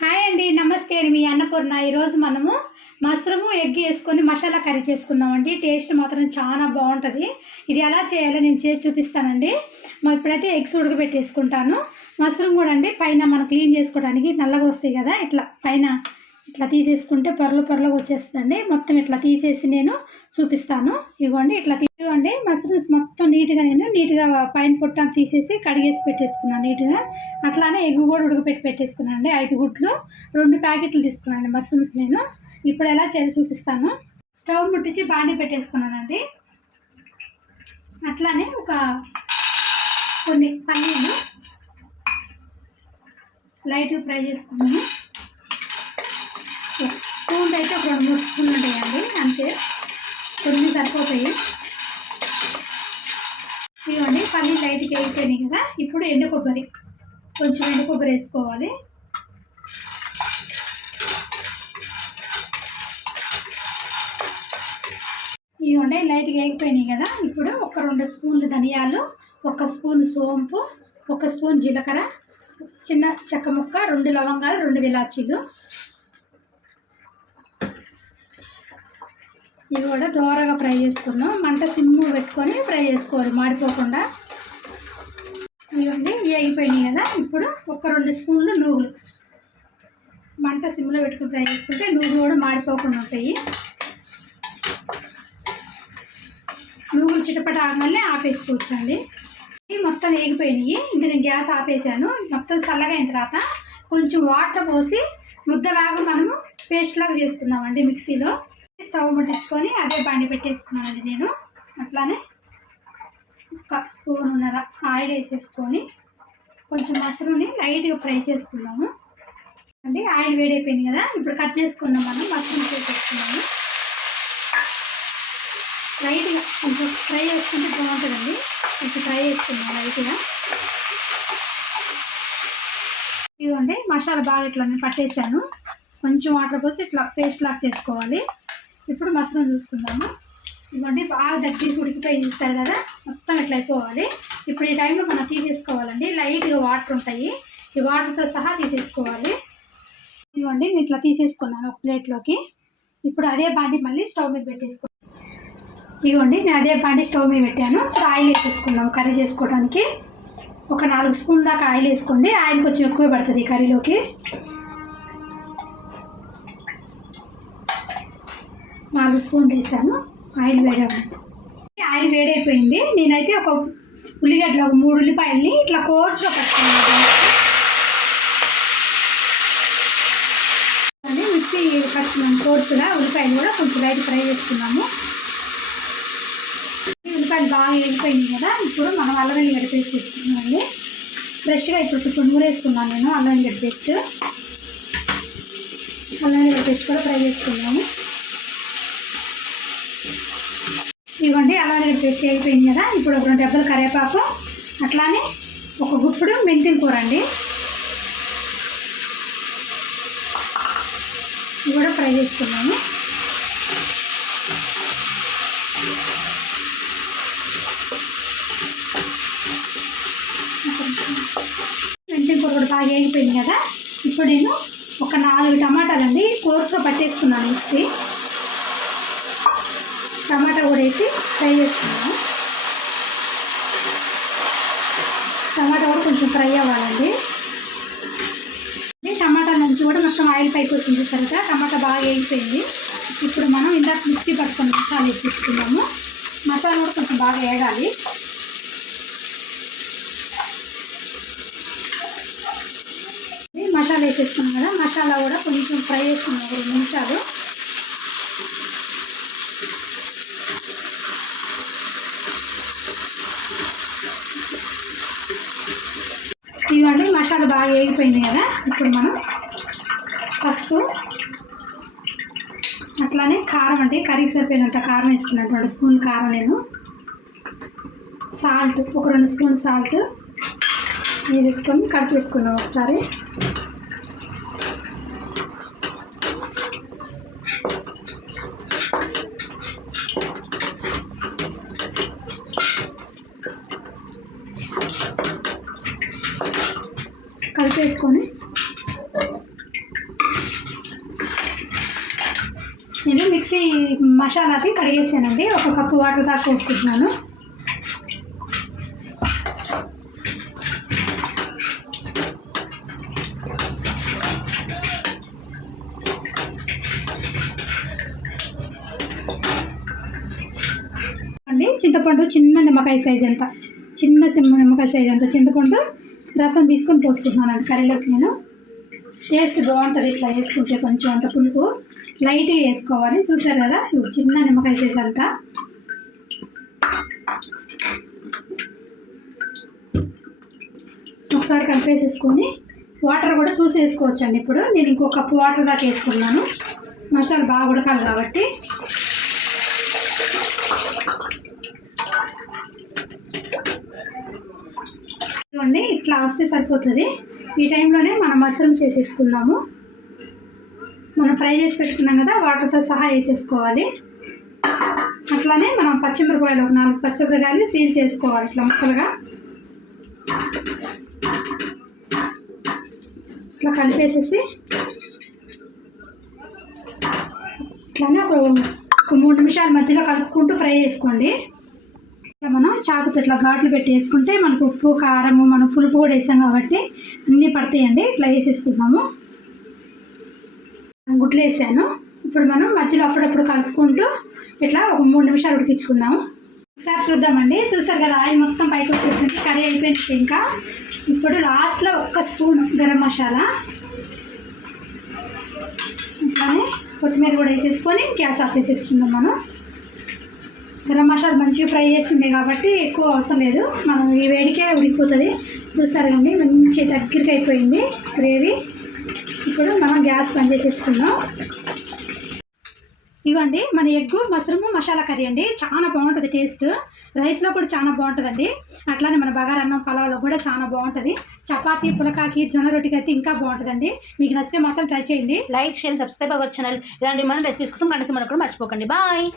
Hi అండి, నమస్తే అండి. మీ అన్నపూర్ణ. ఈరోజు మనము మష్రూము ఎగ్ వేసుకొని మసాలా కర్రీ చేసుకుందామండి. టేస్ట్ మాత్రం చాలా బాగుంటుంది. ఇది ఎలా చేయాలో నేను చేసి చూపిస్తానండి. ఇప్పుడైతే ఎగ్స్ ఉడకబెట్టేసుకుంటాను. మష్రూమ్ కూడా అండి పైన మనం క్లీన్ చేసుకోవడానికి నల్లగా వస్తాయి కదా, ఇట్లా పైన ఇట్లా తీసేసుకుంటే పొరలు పొరలుగా వచ్చేస్తుందండి. మొత్తం ఇట్లా తీసేసి నేను చూపిస్తాను. ఇవ్వండి, ఇట్లా తీసుకోండి. మష్రూమ్స్ మొత్తం నీట్గా పైన పొట్టాన్ని తీసేసి కడిగేసి పెట్టేసుకున్నాను నీట్గా. అట్లానే ఎగ్ కూడా ఉడకపెట్టి పెట్టేసుకున్నాను. 5 గుడ్లు 2 ప్యాకెట్లు తీసుకున్నాను మష్రూమ్స్ నేను. ఇప్పుడు ఎలా చేయాలో చూపిస్తాను. స్టవ్ ముట్టించి బాండీ పెట్టేసుకున్నానండి. అట్లానే కొన్ని పన్నీర్లు లైట్గా ఫ్రై చేసుకున్నాను. స్పూన్ అయితే ఒక 2-3 స్పూన్లు ఉంటాయండి, అంతే, కొన్ని సరిపోతాయి. ఇవ్వండి, పన్నీర్ లైట్గా అయిపోయినాయి కదా. ఇప్పుడు కొంచెం ఎండు కొబ్బరి వేసుకోవాలి. ఇవ్వండి, లైట్గా వేగిపోయినాయి కదా. ఇప్పుడు ఒక 2 స్పూన్లు ధనియాలు, 1 స్పూన్ సోంపు, 1 స్పూన్ జీలకర్ర, చిన్న చెక్క ముక్క, 2 లవంగాలు, 2 ఇలాచీలు. ఇవి కూడా దోరగా ఫ్రై చేసుకుందాం. మంట సిమ్ము పెట్టుకొని ఫ్రై చేసుకోవాలి, మాడిపోకుండా. ఇవ్వండి, ఇవి అయిపోయినాయి కదా. ఇప్పుడు ఒక 2 స్పూన్లు నువ్వులు మంట సిమ్లో పెట్టుకుని ఫ్రై చేసుకుంటే నువ్వులు కూడా మాడిపోకుండా ఉంటాయి. నువ్వులు చిటపట ఆగమల్లే ఆపేసుకోవచ్చండి. ఇవి మొత్తం వేగిపోయినాయి. ఇంకా నేను గ్యాస్ ఆపేసాను. మొత్తం చల్లగా అయిన తర్వాత కొంచెం వాటర్ పోసి ముద్దలాగా మనము పేస్ట్ లాగా చేసుకుందామండి మిక్సీలో. స్టవ్ ముట్టించుకొని అదే బండి పెట్టేసుకున్నానండి నేను. అట్లానే 1 స్పూన్నర ఆయిల్ వేసేసుకొని కొంచెం మష్రూమ్ని లైట్గా ఫ్రై చేసుకున్నాము అండి. ఆయిల్ వేడైపోయింది కదా. ఇప్పుడు కట్ చేసుకున్నాం, మనం మష్రూమ్ చేసేసుకున్నాము. లైట్గా కొంచెం ఫ్రై చేసుకుంటే బాగుంటుందండి. కొంచెం ఫ్రై చేసుకున్నాం లైట్గా. ఇదిగోండి, మసాలా బాగా ఇట్లా పట్టేసాను. కొంచెం వాటర్ పోసి ఇట్లా పేస్ట్ లాగా చేసుకోవాలి. ఇప్పుడు మష్రూమ్ చూసుకుందాము. ఇవ్వండి, బాగా దగ్గరికి ఉడికిపోయి చూస్తారు కదా, మొత్తం ఇట్లా అయిపోవాలి. ఇప్పుడు ఈ టైంలో మనం తీసేసుకోవాలండి. లైట్గా వాటర్ ఉంటాయి, ఈ వాటర్తో సహా తీసేసుకోవాలి. ఇవ్వండి, నేను ఇట్లా తీసేసుకున్నాను ఒక ప్లేట్లోకి. ఇప్పుడు అదే బాండి మళ్ళీ స్టవ్ మీద పెట్టేసుకున్నాను. ఇవ్వండి, నేను అదే బాండి స్టవ్ మీద పెట్టాను. ఆయిల్ వేసేసుకున్నాము కర్రీ చేసుకోవడానికి. ఒక 4 స్పూన్ దాకా ఆయిల్ వేసుకోండి. ఆయిల్ కొంచెం ఎక్కువ పడుతుంది ఈ కర్రీలోకి. 4 స్పూన్లు వేసాను. ఆయిల్ వేడైపోయింది. నేనైతే ఒక ఉల్లిగడ్డలు 3 ఉల్లిపాయలని ఇట్లా కోర్స్లో కట్టుకున్నాను. మిక్సీ కట్టుకున్నాను కోర్సుగా. ఉల్లిపాయలు కూడా కొంచెం లైట్ ఫ్రై చేసుకున్నాము. ఉల్లిపాయలు బాగా వేగిపోయింది కదా. ఇప్పుడు మనం అల్లం వెల్లిగడ్డ పేస్ట్ చేసుకున్నామండి. ఫ్రెష్గా ఇప్పుడు కొంచెం నూరేసుకున్నాను నేను. అల్లం వెల్లిగడ్డ పేస్ట్ కూడా ఫ్రై చేసుకున్నాము. ఇవ్వండి, అల్లం వెల్లిగడ్డ పేస్ట్ అయిపోయింది కదా. ఇప్పుడు ఒక 2 రెబ్బలు కరివేపాకు, అట్లానే ఒక గుప్పుడు మెంతిం కూర అండి, ఇవి కూడా ఫ్రై చేసుకున్నాము. మెంతిం కూర కూడా బాగా వేగిపోయింది కదా. ఇప్పుడు నేను ఒక 4 టమాటాలండి కోర్సులో పట్టేసుకున్నాను మిక్సీ. టమాటా కూడా వేసి ఫ్రై చేసుకున్నాము. టమాటా కూడా కొంచెం ఫ్రై అవ్వాలండి. టమాటా నుంచి కూడా మొత్తం ఆయిల్ పైకి వచ్చింది తర్వాత టమాటా బాగా వేగిపోయింది. ఇప్పుడు మనం ఇందాక మిక్సీ పట్టుకొని మసాలా వేసేసుకున్నాము. మసాలా కూడా కొంచెం బాగా వేగాలి. మసాలా వేసేసుకున్నాం కదా. మసాలా కూడా కొంచెం ఫ్రై చేసుకున్నాం 2 నిమిషాలు. ఇవ్వండి, మసాలా బాగా వేగిపోయింది కదా. ఇప్పుడు మనం పసుపు, అట్లానే కారం అండి, కర్రీకి సరిపోయినంత కారం వేసుకున్నాను. 2 స్పూన్లు కారం నేను. సాల్ట్ ఒక 2 స్పూన్ సాల్ట్ వేసుకొని కలిపేసుకున్నాం ఒకసారి. కలిపేసుకొని నేను మిక్సీ మసాలాకి కడిగేసానండి. 1 కప్పు వాటర్ దాకా పోసుకుంటున్నాను. చింతపండు చిన్న నిమ్మకాయ సైజ్ అంత, నిమ్మకాయ సైజ్ అంత చింతపండు రసం తీసుకొని పోసుకుంటున్నాను కర్రీలోకి. నేను టేస్ట్ బాగుంటుంది ఇట్లా వేసుకుంటే. కొంచెం అంత పులుపు లైట్గా వేసుకోవాలి. చూసారు కదా, ఇప్పుడు చిన్న నిమ్మకాయ సైజ్ అంతా. ఒకసారి కలిపేసేసుకొని వాటర్ కూడా చూసి వేసుకోవచ్చండి. ఇప్పుడు నేను ఇంకో కప్పు వాటర్ దాకా వేసుకున్నాను. మసాలా బాగా ఉడకాలి కాబట్టి. ఇవ్వండి, ఇట్లా వస్తే సరిపోతుంది. ఈ టైంలోనే మనం మష్రూమ్స్ వేసేసుకుందాము. మనం ఫ్రై చేసి పెట్టుకున్నాం కదా, వాటర్తో సహా వేసేసుకోవాలి. అట్లానే మనం పచ్చిమిరపకాయలు 4 పచ్చిమిరపకాయలు సీల్ చేసుకోవాలి ఇట్లా ముక్కలుగా. ఇట్లా కలిపేసేసి ఇట్లానే ఒక 3 నిమిషాల మధ్యలో కలుపుకుంటూ ఫ్రై చేసుకోండి. ఇట్లా మనం చాకుతో ఇట్లా ఘాట్లు పెట్టి వేసుకుంటే మనకు ఉప్పు, కారము, మనం పులుపు కూడా వేసాం కాబట్టి అన్నీ పడతాయండి. ఇట్లా వేసేసుకుందాము. గుడ్లు వేసాను. ఇప్పుడు మనం మధ్యలో అప్పుడప్పుడు కలుపుకుంటూ ఇట్లా ఒక 3 నిమిషాలు ఉడికించుకుందాము. ఒకసారి చూద్దామండి. చూసారు కదా, ఆయిల్ మొత్తం పైకి వచ్చేసింది. కర్రీ అయిపోయింది. ఇంకా ఇప్పుడు లాస్ట్లో 1 స్పూన్ గరం మసాలా, ఇట్లానే కొత్తిమీర కూడా వేసేసుకొని గ్యాస్ ఆఫ్ చేసేసుకుందాం. మనం గరం మసాలా మంచిగా ఫ్రై చేసింది కాబట్టి ఎక్కువ అవసరం లేదు, మనం ఈ వేడికే ఉడికిపోతుంది. చూస్తారు కండి, మంచి దగ్గరికి అయిపోయింది గ్రేవీ. ఇప్పుడు మనం గ్యాస్ బంద్ చేసేసుకుందాం. ఇవ్వండి మన ఎగ్గు మష్రూమ్ మసాలా కర్రీ అండి. చాలా బాగుంటుంది టేస్ట్. రైస్లో కూడా చాలా బాగుంటుందండి. అట్లానే మన బగారా అన్నం, పలావ్లో కూడా చాలా బాగుంటుంది. చపాతీ, పులకాకి, జొన్న రొట్టికి అయితే ఇంకా బాగుంటుందండి. మీకు నచ్చితే మాత్రం ట్రై చేయండి. లైక్, షేర్, సబ్స్క్రైబ్ అవ్వచ్చు ఛానల్. ఇలాంటి మన రెసిపీస్ కోసం కనీసం మనకు కూడా మర్చిపోకండి. బాయ్.